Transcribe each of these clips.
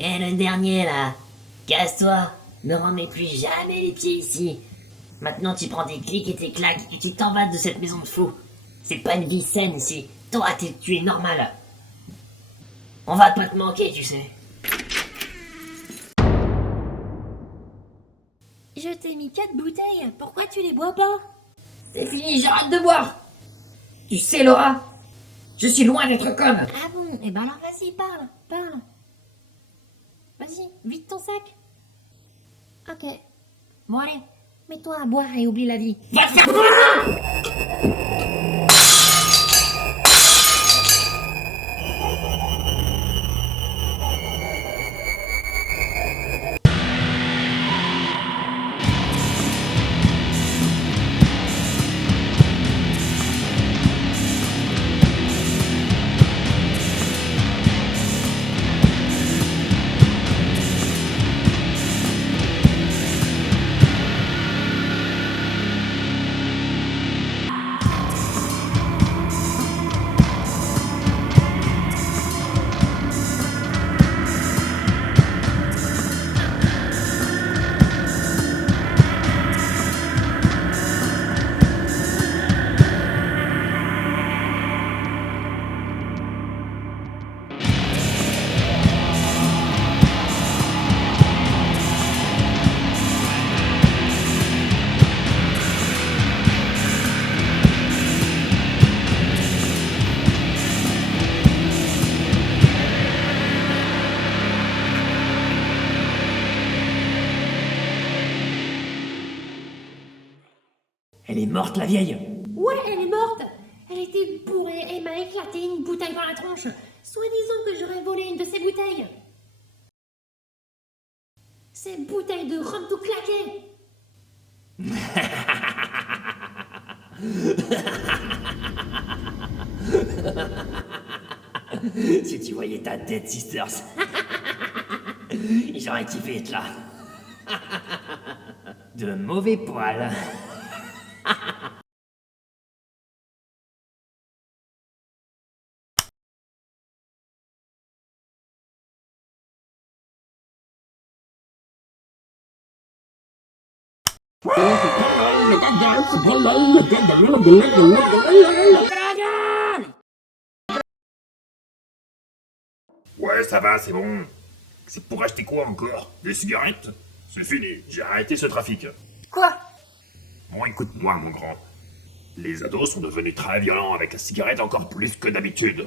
Et le dernier là, casse-toi, ne remets plus jamais les pieds ici. Maintenant tu prends tes clics et tes claques et tu t'en vas de cette maison de fou. C'est pas une vie saine ici. Toi tu es normal. On va pas te manquer, tu sais. Je t'ai mis 4 bouteilles, pourquoi tu les bois pas? C'est fini, j'arrête de boire. Tu sais Laura, je suis loin d'être conne. Ah bon, eh ben alors vas-y, parle. Vas-y, vide ton sac. Ok. Bon allez, mets-toi à boire et oublie la vie. Va te faire foutre. Elle est morte la vieille. Ouais, elle est morte. Elle était bourrée et m'a éclaté une bouteille dans la tronche. Soi-disant que j'aurais volé une de ces bouteilles. Ces bouteilles de rhum tout claqué. Si tu voyais ta tête, Sisters. J'aurais kiffé être là. De mauvais poils. Ouais, ça va, c'est bon. C'est pour acheter quoi encore? Des cigarettes? C'est fini, j'ai arrêté ce trafic. Quoi? Bon, écoute-moi, mon grand. Les ados sont devenus très violents avec la cigarette encore plus que d'habitude.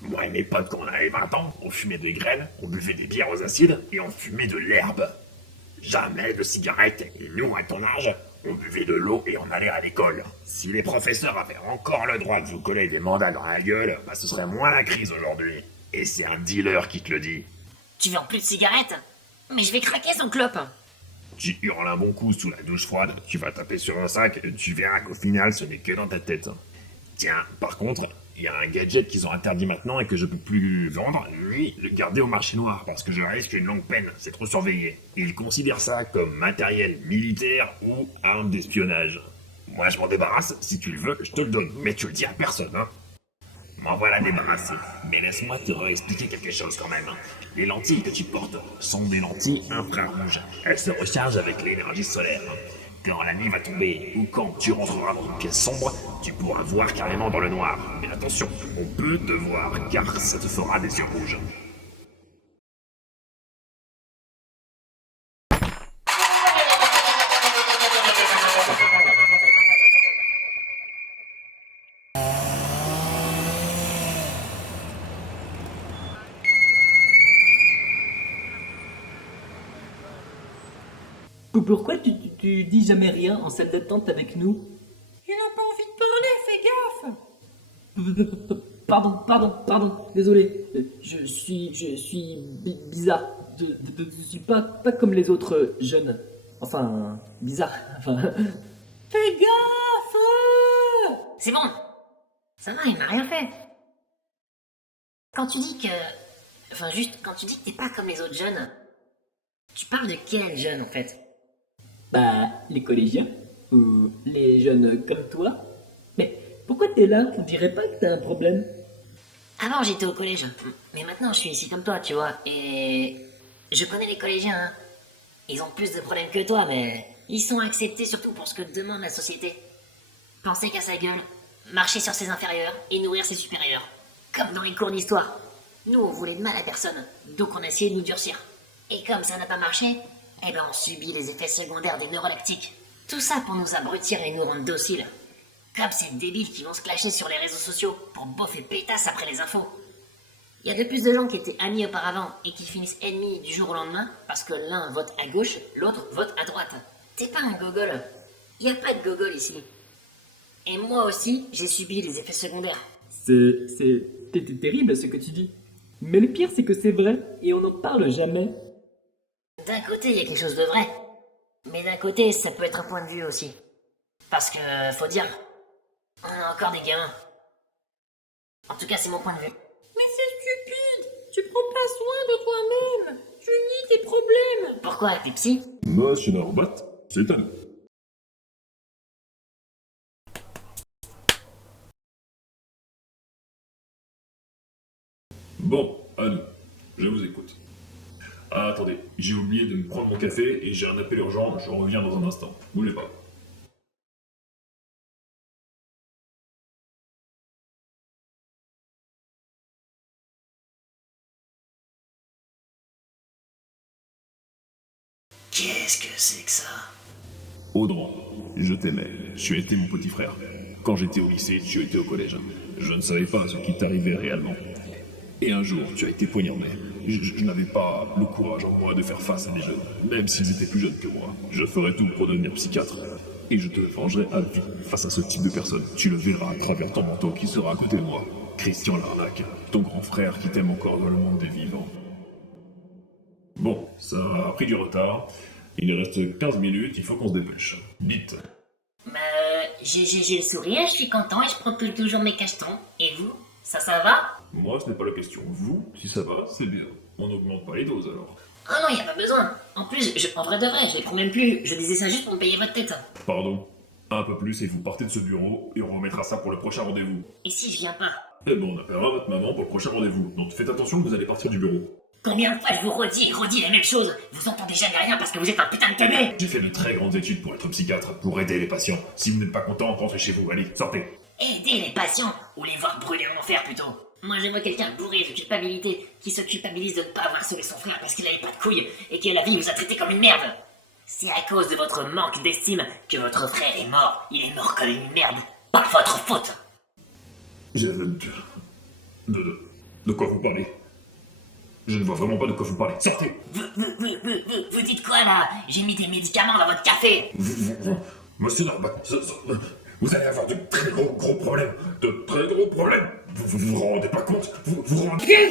Moi et mes potes, quand on avait 20 ans, on fumait des graines, on buvait des bières aux acides et on fumait de l'herbe. Jamais de cigarettes, et nous, à ton âge, on buvait de l'eau et on allait à l'école. Si les professeurs avaient encore le droit de vous coller des mandats dans la gueule, bah ce serait moins la crise aujourd'hui. Et c'est un dealer qui te le dit. Tu vends plus de cigarettes? Mais je vais craquer son clope. Tu hurles un bon coup sous la douche froide, tu vas taper sur un sac, tu verras qu'au final ce n'est que dans ta tête. Tiens, par contre, il y a un gadget qu'ils ont interdit maintenant et que je peux plus vendre, lui, le garder au marché noir, parce que je risque une longue peine, c'est trop surveillé. Ils considèrent ça comme matériel militaire ou arme d'espionnage. Moi je m'en débarrasse, si tu le veux, je te le donne, mais tu le dis à personne, hein. M'en voilà débarrassé. Mais laisse-moi te réexpliquer quelque chose quand même. Les lentilles que tu portes sont des lentilles infrarouges. Elles se rechargent avec l'énergie solaire. Quand la nuit va tomber ou quand tu rentreras dans une pièce sombre, tu pourras voir carrément dans le noir. Mais attention, on peut te voir car ça te fera des yeux rouges. Pourquoi tu dis jamais rien en salle d'attente avec nous? Il a pas envie de parler, fais gaffe. Pardon, désolé. Je suis bizarre. Je suis pas comme les autres jeunes. Enfin, bizarre. Enfin, Fais gaffe. C'est bon. Ça va, il m'a rien fait. Quand tu dis que... Enfin, juste, quand tu dis que t'es pas comme les autres jeunes, tu parles de quel jeune en fait? bah, les collégiens. Ou les jeunes comme toi. Mais pourquoi t'es là? On dirait pas que t'as un problème. Avant j'étais au collège, mais maintenant je suis ici comme toi, tu vois, et... Je connais les collégiens, hein. Ils ont plus de problèmes que toi, mais ils sont acceptés surtout pour ce que demande la société. Penser qu'à sa gueule, marcher sur ses inférieurs et nourrir ses supérieurs. Comme dans les cours d'histoire. Nous, on voulait de mal à personne, donc on a essayé de nous durcir. Et comme ça n'a pas marché, eh ben on subit les effets secondaires des neurolactiques. Tout ça pour nous abrutir et nous rendre dociles. Comme ces débiles qui vont se clasher sur les réseaux sociaux pour boffer pétasse après les infos. Il y a de plus de gens qui étaient amis auparavant et qui finissent ennemis du jour au lendemain parce que l'un vote à gauche, l'autre vote à droite. T'es pas un gogol. Y a pas de gogol ici. Et moi aussi, j'ai subi les effets secondaires. C'est terrible ce que tu dis. Mais le pire, c'est que c'est vrai et on n'en parle jamais. D'un côté, il y a quelque chose de vrai. Mais d'un côté, ça peut être un point de vue aussi. Parce que, faut dire, on a encore des gamins. En tout cas, c'est mon point de vue. Mais c'est stupide. Tu prends pas soin de toi-même. Tu nies tes problèmes. Pourquoi, t'es psy? Moi, je suis un robot, c'est un. Bon, à nous. Je vous écoute. Ah, attendez, j'ai oublié de me prendre mon café et j'ai un appel urgent, je reviens dans un instant. Bougez pas. Qu'est-ce que c'est que ça? Audran, je t'aimais. Tu étais mon petit frère. Quand j'étais au lycée, tu étais au collège. Je ne savais pas ce qui t'arrivait réellement. Et un jour, tu as été poignardé. Je n'avais pas le courage en moi de faire face à des jeunes, même s'ils étaient plus jeunes que moi. Je ferai tout pour devenir psychiatre. Et je te vengerai à vie face à ce type de personne. Tu le verras à travers ton manteau qui sera à côté de moi. Christian Larnac, ton grand frère qui t'aime encore dans le monde des vivants. Bon, ça a pris du retard. Il reste 15 minutes, il faut qu'on se dépêche. Vite. J'ai le sourire, je suis content et je prends toujours mes cachetons. Et vous? Ça va? Moi, ce n'est pas la question. Vous, si ça va, c'est bien. On n'augmente pas les doses alors. Oh non, y a pas besoin. En plus, en vrai de vrai, je les prends même plus. Je disais ça juste pour me payer votre tête. Pardon. Un peu plus et vous partez de ce bureau et on remettra ça pour le prochain rendez-vous. Et si je viens pas? Eh bon, on appellera votre maman pour le prochain rendez-vous. Donc faites attention, vous allez partir du bureau. Combien de fois je vous redis les mêmes choses? Vous entendez jamais rien parce que vous êtes un putain de teubé. J'ai fait de très grandes études pour être psychiatre, pour aider les patients. Si vous n'êtes pas content, rentrez chez vous. Allez, sortez. Aider les patients ou les voir brûler en enfer plutôt. Moi je vois quelqu'un bourré de culpabilité qui se culpabilise de ne pas avoir sauvé son frère parce qu'il avait pas de couilles et que la vie nous a traités comme une merde. C'est à cause de votre manque d'estime que votre frère est mort. Il est mort comme une merde. Par votre faute. De quoi vous parlez? Je ne vois vraiment pas de quoi vous parlez. Sortez. Vous dites quoi là? J'ai mis des médicaments dans votre café. Monsieur Norbat, vous allez avoir de très gros problèmes. De très gros problèmes. Vous vous rendez pas compte? Vous vous rendez...